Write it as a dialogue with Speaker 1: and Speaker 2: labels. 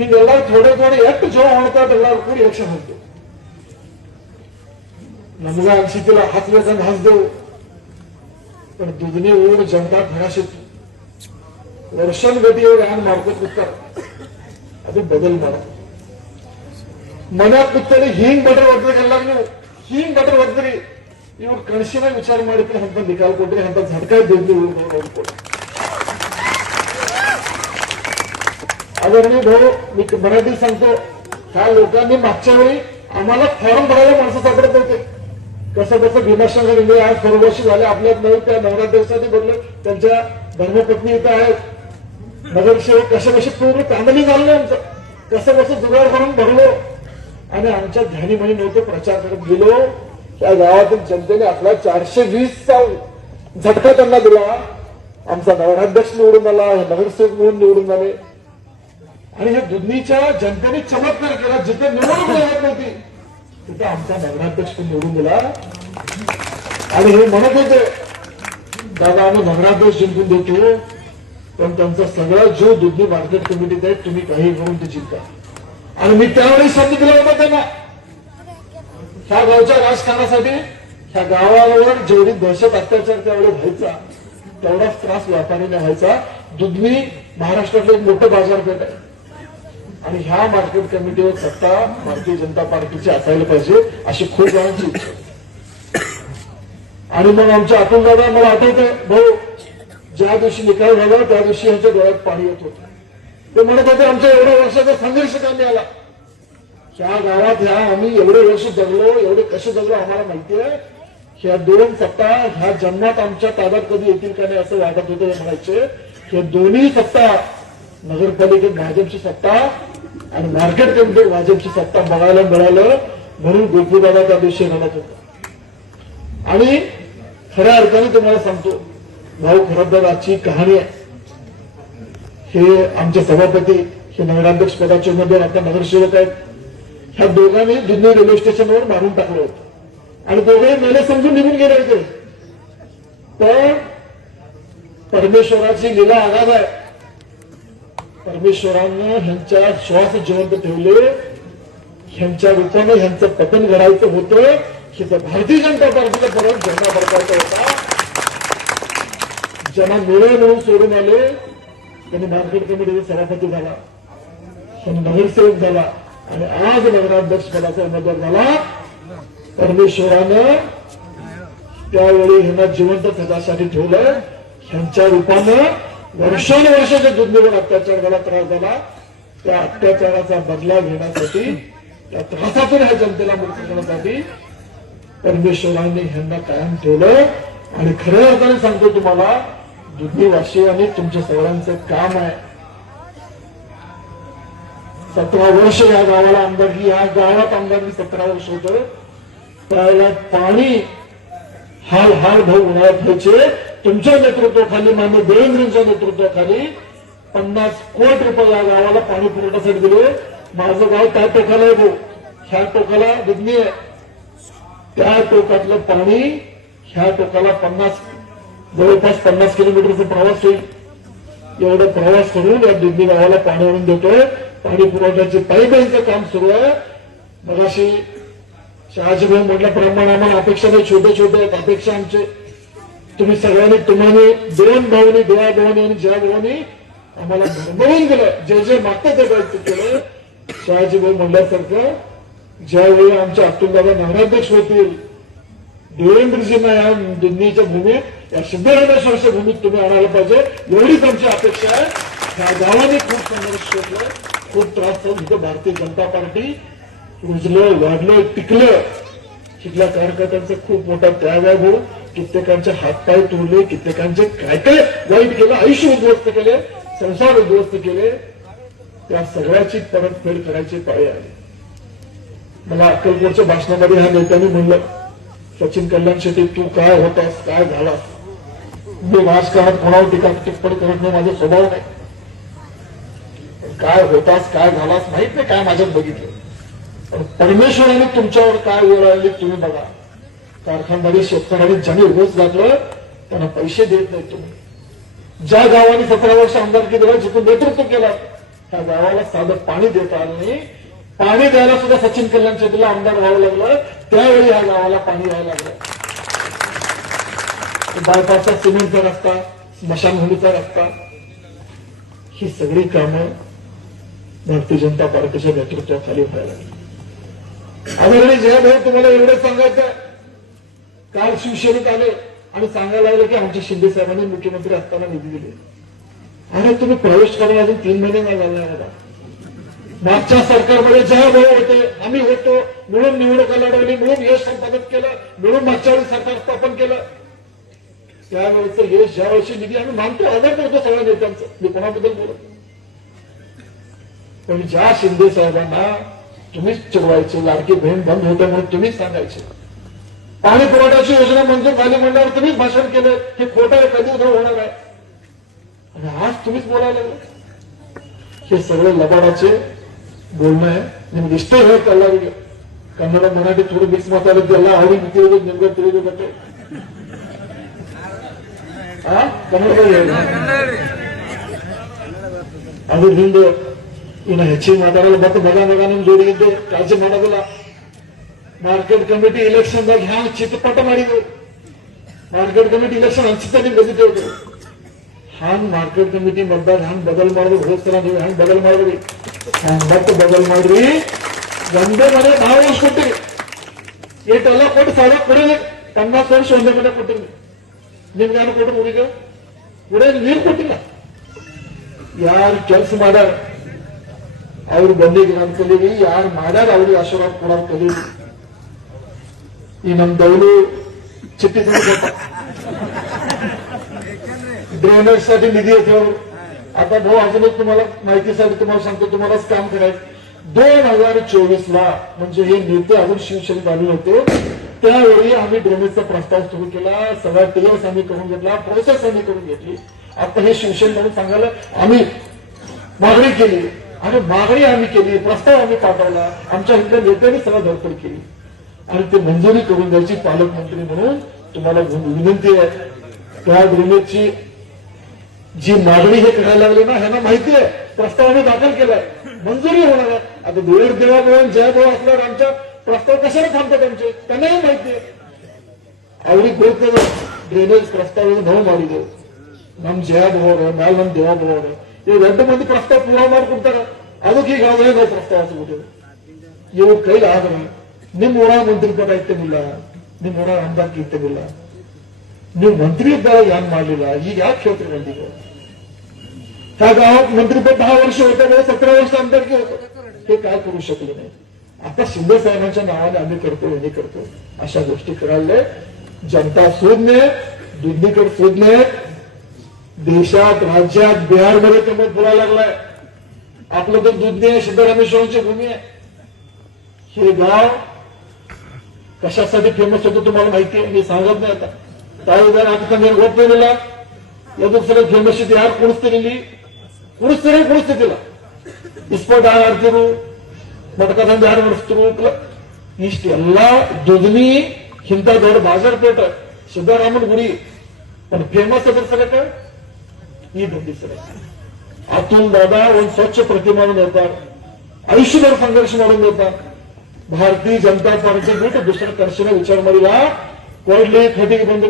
Speaker 1: ಹೀಗೆಲ್ಲ ಥೋಡೆ ಥೋಡೆ ಎಷ್ಟು ಜೋ ಹೊಡ್ತಾ ಎಲ್ಲರೂ ಕೂಡಿ ಎಲೆಕ್ಷನ್ ಹಾಕ್ತೇವೆ ನಮಗ ಅನ್ಸಿದ್ದಿಲ್ಲ ಹತ್ಬೇಕಂತ ಹಂದೆವು ಬಟ್ ದುದನೇ ಊರು ಜನತಾ ಭರಾಸಿತ್ತು ವರ್ಷದ ಗತಿಯವ್ರು ಹ್ಯಾಂಗ್ ಮಾಡ್ಕೊತ ಕೂತಾರ? ಅದು ಬದಲ್ ಮಾಡ ಮನ್ಯಾಗ ಕೂತಾರೆ ಹಿಂಗ್ ಬಟ್ರೆ ಒದ್ರಿ ಎಲ್ಲಾರು ಹಿಂಗ್ ಬಟ್ರೆ ಒದ್ರಿ ಇವ್ರು ಕಣಸಿನ ವಿಚಾರ ಮಾಡಿದ್ರೆ ಅಂತ ನಿಕಾಲ್ ಕೊಟ್ರಿ ಅಂತ ಝಟಕ ಇದ್ದಿದ್ದು ಇವ್ರು ಕೊಟ್ರಿ आदरणीय भाऊ मी मराठी सांगतो ह्या लोकांनी मागच्या वेळी आम्हाला फॉर्म भरायला माणसं सापडत नव्हते. कसं कसं भीमाशंकर इंगळे आज सर्व वर्ष झाले आपल्यात नाही त्या नवरादेवसाठी बोलले त्यांच्या धर्मपत्नी इथं आहेत. नगरसेवक कसे कसे पूर्ण फॅमिली झालं आमचं. कसं कसं जुगाड करून भरलो. आणि आमच्या ध्यानी म्हणी नव्हते प्रचार करत गेलो. त्या गावातील जनतेने आपला चारशे वीसचा झटका त्यांना दिला. आमचा नगराध्यक्ष निवडून आला नगरसेवक म्हणून निवडून आले. आणि ह्या दुधनीच्या जनतेने चमत्कार केला जिथे निवडून मिळत नव्हती तिथे आमचा नगराध्यक्ष निवडून दिला. आणि हे म्हणत होते दादा आम्ही नगराध्यक्ष जिंकून देतो पण त्यांचा सगळा जो दुधनी मार्केट कमिटीत आहे तुम्ही काही करून ते जिंका. आणि मी त्यावेळी सांगितलं होतं त्यांना ह्या गावच्या राजकारणासाठी ह्या गावावर जेवढी दहशत अत्याचार त्यावेळी व्हायचा तेवढाच त्रास व्यापाऱ्यांना व्हायचा. दुधनी महाराष्ट्रातलं एक मोठं बाजारपेठ आहे. आणि ह्या मार्केट कमिटीवर सत्ता भारतीय जनता पार्टीची असायला पाहिजे अशी खूप जणांची इच्छा आणि मग आमच्या अतुल दादा मला आठवतंय भाऊ ज्या दिवशी निकाल झाला त्या दिवशी यांच्या डोळ्यात पाणी येत होतं. ते म्हणत होते आमच्या एवढ्या वर्षाचा संघर्ष कामी आला त्या गावात ह्या आम्ही एवढे वर्ष जगलो एवढे कसे जगलो आम्हाला माहिती आहे. ह्या दोन सत्ता ह्या जन्मात आमच्या ताब्यात कधी येतील का नाही असं वाटत होतं म्हणायचे. हे दोन्ही सत्ता नगरपालिकेत भाजपची सत्ता आणि मार्केट कमिटीत भाजपची सत्ता बघायला मिळालं म्हणून गोपीदादा त्या दिवशी रडत होता. आणि खऱ्या अर्थाने तुम्हाला सांगतो भाऊ खरबदाराची कहाणी आहे. हे आमचे सभापती हे नगराध्यक्ष पदाचे उमेदवार आता नगरसेवक आहेत. ह्या दोघांनी जुन्नर रेल्वे स्टेशनवर मारून टाकलं होतं. आणि दोघे मेले समजून निघून गेले होते. पण परमेश्वराची लीला आगाध आहे. परमेश्वरानं ह्यांच्या श्वास जिवंत ठेवले ह्यांच्या रूपानं ह्यांचं पतन घडायचं होतं हे तर भारतीय जनता पार्टीला परत झेंडा फडकायचा होता. ज्यांना मिळे म्हणून सोडून आले त्यांनी मार्केट कमिटीचा सभापती झाला. त्यांनी नगरसेवक झाला. आणि आज नगराध्यक्ष पदाचा उमेदवार झाला. परमेश्वरानं त्यावेळी ह्यांना जिवंत पदासाठी ठेवलं. ह्यांच्या रूपानं वर्षानुवर्ष जे दुर्मिळ अत्याचार झाला त्रास झाला त्या अत्याचाराचा बदला घेण्यासाठी त्या त्रासातून ह्या जनतेला मुक्त करण्यासाठी परमेश्वरांनी ह्यांना कायम ठेवलं. आणि खऱ्या अर्थाने सांगतो तुम्हाला दुधनीवासियांनी तुमच्या सगळ्यांचं काम आहे. सतरा वर्ष या गावाला आमदारकी या गावात आमदारकी सतरा वर्ष होत. त्यावेळेला पाणी हाल हाल भाऊ उन्हाळ्यात व्हायचे. तुमच्या नेतृत्वाखाली मान्य देवेंद्रच्या नेतृत्वाखाली पन्नास कोटी रुपये या गावाला पाणी पुरवठ्यासाठी दिले. माझं गाव त्या टोकाला आहे भाऊ. ह्या टोकाला दुग्नी आहे. त्या टोकातलं पाणी ह्या टोकाला पन्नास जवळपास पन्नास किलोमीटरचा प्रवास होईल एवढा प्रवास करून या दुधनी गावाला पाणी आणून देतोय. पाणी पुरवठ्याचे पाईपलाईनचं काम सुरू आहे. मगाशी शहाजीभाऊ म्हटल्याप्रमाणे आम्हाला अपेक्षा नाही. छोटे छोटे आहेत. अपेक्षा आमचे तुम्ही सगळ्यांनी तुम्हाला दोन भावनी देवा भावनी आणि ज्या भावनी आम्हाला भरभरून दिलं जे जे मागतं ते काय केलं शहाजीभाऊ म्हणल्यासारखं ज्यावेळी आमच्या अतुलदादा नगराध्यक्ष होतील देवेंद्रजींना या दिल्लीच्या भूमीत या सिद्धरामेश्वरच्या भूमीत तुम्ही आणायला पाहिजे एवढीच आमची अपेक्षा आहे. ह्या गावाने खूप संघर्ष घेतला खूप त्रास झाला. भारतीय जनता पार्टी रुजलं वाढलं टिकलं. तिथल्या कार्यकर्त्यांचा खूप मोठा त्याग आहे. भाऊ कित्येकांचे हातपाय तोडले कित्येकांचे काय काय वाईट केलं आयुष्य उद्ध्वस्त केले संसार उद्ध्वस्त केले त्या सगळ्याची परतफेड करायची पाळी आली. मला अक्कलकोटच्या भाषणामध्ये ह्या नेत्यांनी म्हणलं सचिन कल्याण शेट्टी तू काय होतास काय झालास? मी राजकारणात कोणावर टीका टिप्पणी करत नाही माझा स्वभाव नाही. पण काय होतास काय झालास माहीत नाही काय माझ्यात बघितलं. पण परमेश्वराने तुमच्यावर काय वेळ आली तुम्ही बघा. कारखानदारी शेतकऱ्यांनी ज्यांनी रोज घातलं त्यांना पैसे देत नाही तुम्ही. ज्या गावाने सतरा वर्ष आमदारकी दिला जिथून नेतृत्व केलं त्या गावाला साधं पाणी देता आलं नाही. पाणी द्यायला सुद्धा सचिन कल्याण चौधरीला आमदार व्हावं लागलं त्यावेळी ह्या गावाला पाणी द्यायला लागलं. बायपासचा सिमेंटचा रस्ता स्मशानभूमीचा रस्ता ही सगळी कामं भारतीय जनता पार्टीच्या नेतृत्वाखाली व्हायला लागली. आदरणीय जयभाऊ तुम्हाला एवढं सांगायचं काल शिवसेनेत आले आणि सांगायला लागले की आमच्या शिंदे साहेबांनी मुख्यमंत्री असताना निधी दिले. अरे तुम्ही प्रवेश करायला अजून तीन महिने नाही झाले मला मागच्या सरकारमध्ये जयभाऊ होते आम्ही होतो मिळून निवडणुका लढवली म्हणून यश संपादन केलं मिळून मागच्या वेळी सरकार स्थापन केलं. त्यावेळेचं यश ज्या वर्षी निधी आम्ही मानतो आदर करतो सगळ्या नेत्यांचं. मी कोणाबद्दल बोलत पण ज्या शिंदे साहेबांना तुम्हीच चिडवायचे लाडकी बहीण बंद होते म्हणून तुम्हीच सांगायचे. पाणी पुरवठ्याची योजना मंजूर झाली म्हणल्यावर तुम्हीच भाषण केलं हे खोटं आहे कधी उद्या होणार आहे आणि आज तुम्हीच बोलायला लागले हे सगळे लबाडाचे बोलणं आहे ನಿಮ್ಗೆ ಇಷ್ಟೇ ಹೇಳ್ತ ಎಲ್ಲರಿಗೆ ಕನ್ನಡ ಮರಾಠಿ ಥೋಡಿ ಮಿಕ್ಸ್ ಮಾತಾಡಿದ್ದೆಲ್ಲ ಅವ್ರಿಗೆ ತಿಳಿದು ನಿಮ್ಗೆ ತಿಳಿದು ಆ ಕನ್ನಡದಲ್ಲಿ ಹೇಳಿ ಅದು ಹಿಂದೆ ಇನ್ನು ಹೆಚ್ಚಿಗೆ ಮಾತಾಡಲ್ಲ ಮತ್ತೆ ಮಗ ಮಗ ನಿಮ್ ಜೋಡಿಗಿದ್ದು ಕಾಳಜಿ ಮಾಡೋದಿಲ್ಲ ಮಾರ್ಕೆಟ್ ಕಮಿಟಿ ಇಲೆಕ್ಷನ್ ದಾಗ ಹ್ಯಾಂಗ ಚಿತ್ರಪಟ ಮಾಡಿದ್ರು? ಮಾರ್ಕೆಟ್ ಕಮಿಟಿ ಇಲೆಕ್ಷನ್ ಅನ್ಸುತ್ತೆ ನಿಮ್ ಹ್ಯಾಂಗ್ ಮಾರ್ಕೆಟ್ ಕಮಿಟಿ ಮದ್ದಾಗ ಹ್ಯಾಂಗ್ ಬದಲ್ ಮಾಡಿದ್ರು? ಹೋಗ್ತಾರ ನೀವು? ಹ್ಯಾಂಗ್ ಬದಲ್ ಮಾಡಿದ್ರಿ? ಹ್ಯಾಂಗ್ ಮತ್ತೆ ಬದಲ್ ಮಾಡ್ರಿ ಒಂದೇ ಮನೆ ನಾವು ಕೊಟ್ಟಿರಿ ಏಟೆಲ್ಲ ಕೊಟ್ಟು ಸಾಲ ಕೊಡಿರಿ ಪನ್ನಾಸ್ ವರ್ಷ ಒಂದೇ ಮನೆ ಕೊಟ್ಟಿದ್ವಿ ನಿಮ್ಗೆ ಯಾರು ಕೊಡು ಊರಿಗೆ? ಊರಿಗೆ ನೀರು ಕೊಟ್ಟಿಲ್ಲ. ಯಾರು ಕೆಲಸ ಮಾಡ್ಯಾರ? ಅವ್ರು ಬಂದಿದ್ರು ನಾನು ಕಲೀರಿ ಯಾರು ಮಾಡ್ಯಾರ ಅವ್ರಿಗೆ ಆಶೀರ್ವಾದ ಕೊಡೋದು ಕಲೀರಿ ಈ ನಮ್ ದೌಲು चिठ्ठी तुम्ही देता ड्रेनेज साठी निधी येते आता भाऊ अजून एक तुम्हाला माहितीसाठी तुम्हाला सांगतो तुम्हालाच काम करायचं दोन हजार चोवीस ला म्हणजे हे नेते अजून शिवसेनेत आले होते त्यावेळी आम्ही ड्रेनेजचा प्रस्ताव सुरू केला सगळा टीएस आम्ही करून घेतला प्रोसेस आम्ही करून घेतली आता हे शिवसेनेकडून सांगायला आम्ही मागणी केली आणि मागणी आम्ही केली प्रस्ताव आम्ही पाठवला आमच्या इथल्या नेत्यांनी सगळं धडपड केली आणि ते मंजुरी करून द्यायची पालकमंत्री म्हणून तुम्हाला विनंती आहे त्या ड्रेनेजची जी मागणी हे करायला लागली ना ह्यांना माहिती आहे प्रस्ताव आम्ही दाखल केलाय मंजुरी होणार आहे आता वेळ देवाभाऊ जयभाऊ असल्यावर आमच्या प्रस्ताव कशाला थांबतात आमचे त्यांनाही माहिती आहे ಅವ್ರಿಗೆ ಗೊತ್ತದ ಡ್ರೈನೇಜ್ ಪ್ರಸ್ತಾವ ನಾವು ಮಾಡಿದೆವು ನಮ್ ಜಯಭಾವ್ ಅವರು ಮ್ಯಾಲ ನಮ್ ದೇವಭಾವ್ ಅವರು ಇವ್ ಎರಡು ಮಂದಿ ಪ್ರಸ್ತಾವ ಪೂರ ಮಾಡ್ಕೊಡ್ತಾರ ಅದಕ್ಕೆ ಈಗ ಅವರೇ ನಾವು ಪ್ರಸ್ತಾವ ಹಚ್ಬಿಟ್ಟೆವು ಇವು ಕೈಲಿ ಆದ್ರೆ ನಿಮ್ ಊರ ಮಂತ್ರಿ ಪದ ಇರ್ತೇನಿಲ್ಲ ನಿಮ್ ಊರ ಆಮದಾರ್ಕಿ ಇರ್ತೇನಿಲ್ಲ ನೀವು ಮಂತ್ರಿ ಇದ್ದಾಗ ಯಾನ್ ಮಾಡ್ಲಿಲ್ಲ ಈಗ ಯಾಕೆ ಹೇಳ್ತೀರಿ ಮಂದಿಗೆ ह्या गावात मंत्रीपद दहा वर्ष होतं मला सतरा वर्ष आमदारकी होतं हे काय करू शकले नाही आता शिंदे साहेबांच्या नावाने आम्ही करतो हे करतो अशा गोष्टी करायला जनता शोधणे दुधनीकडे शोधणे देशात राज्यात बिहारमध्ये ते मत बोलायला लागलाय आपलं तर दुधनी आहे सिद्धरामेश्वरांची भूमी आहे हे गाव कशासाठी फेमस होतो तुम्हाला माहिती आहे मी सांगत नाही आता ताळेदार राजकारण होत नाही मला यातून सगळं फेमस होती यार कुणच दिलेली ಕುಣಿಸ್ ಕುಣಿಸ್ತೆ ತಿಲ್ಲ ಇಸ್ಪೋಟ್ ಆಡ್ ಆಡ್ತಿರು ಮಟಕದಂದು ಆಡ್ ಮಾಡಿಸ್ತಿರು ಎಲ್ಲ ದುದ್ನಿ ಇಂತ ದೊಡ್ಡ ಸಿದ್ದರಾಮನ್ ಗುಡಿ. ಒಂದು ಫೇಮಸ್ ಅದ್ರ ಸಲಕ ಈ ದುಡ್ಡಿ ಸಲಕ ಅತುಲ್ ದಾದಾ ಒಂದು ಸ್ವಚ್ಛ ಪ್ರತಿಮಾನ ನಿರ್ಧಾರ ಆಯುಷ್ಯದವ್ರ ಸಂಘರ್ಷ ಮಾಡೋದು ನಿರ್ಧಾರ भारतीय जनता पार्टीचे गट दुसऱ्या तरशीने विचारमारीला कोरडले खटे बंद